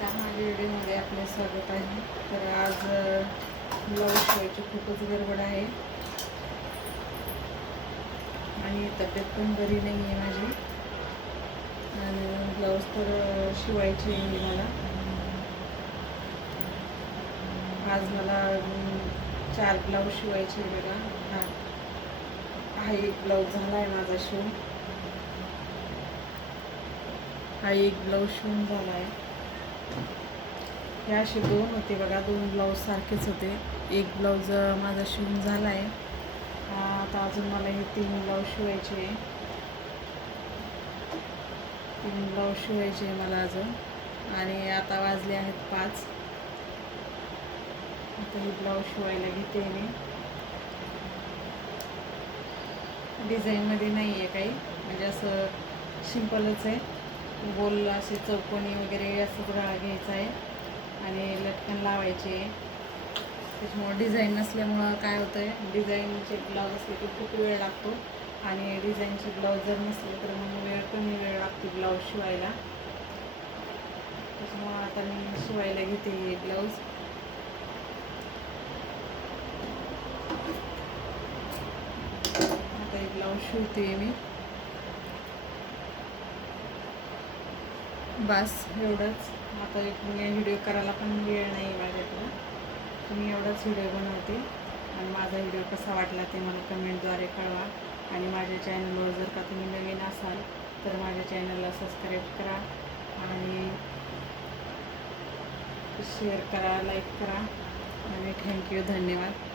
नमस्कार, माझ्या व्हिडिओमध्ये आपले स्वागत आहे. तर आज ब्लाऊज शिवायची खूपच गडबड आहे आणि तब्येत पण बरी नाही आहे माझी. आणि ब्लाऊज तर शिवायची आहे मला. आज मला 4 ब्लाऊज शिवायचे आहे बघा. हा एक ब्लाऊज झाला आहे माझा शिवून. हा एक ब्लाऊज शिवून झाला आहे. हे असे 2 होते बघा, 2 ब्लाऊज सारखेच होते. एक ब्लाऊज माझा शिवून झाला आहे. आता अजून मला हे 3 ब्लाऊज शिवायचे आहे. 3 ब्लाऊज शिवायचे आहे मला अजून. आणि आता वाजले आहेत 5. आता हे ब्लाऊज शिवायला घेते मी. डिझाईनमध्ये नाही आहे काही, म्हणजे असं सिंपलच आहे. गोल असे चौकोनी वगैरे असं गळा घ्यायचा आहे आणि लटकन लावायचे. त्याच्यामुळं डिझाईन नसल्यामुळं काय होतं आहे, डिझाईनचे ब्लाऊज असले की खूप वेळ लागतो आणि डिझाईनचे ब्लाऊज जर नसले तर मग कमी वेळ लागतो ब्लाऊज शिवायला. त्याच्यामुळं आता मी शिवायला घेते हे ब्लाऊज. आता हे ब्लाऊज शिवते मी. बस एवढंच. आता एक व्हिडिओ करायला पण वेळ नाही माझ्याकडं. तुम्ही एवढाच व्हिडिओ बनवते आणि माझा व्हिडिओ कसा वाटला ते मला कमेंटद्वारे कळवा. आणि माझ्या चॅनलवर जर का तुम्ही नवीन असाल तर माझ्या चॅनलला सबस्क्राईब करा आणि शेअर करा, लाईक करा. आणि थँक्यू, धन्यवाद.